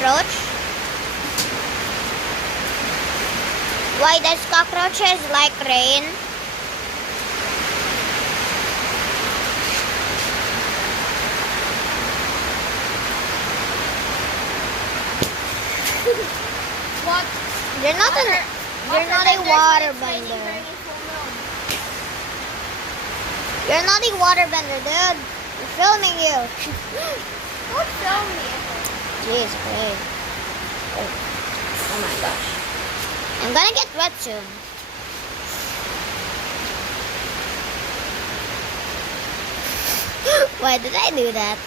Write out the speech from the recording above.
cockroach? Why does cockroaches like rain? What? You're not a waterbender. You're not a waterbender, dude. We're filming you. Don't film me. Jeez, great. Oh my gosh. I'm gonna get wet soon. Why did I do that?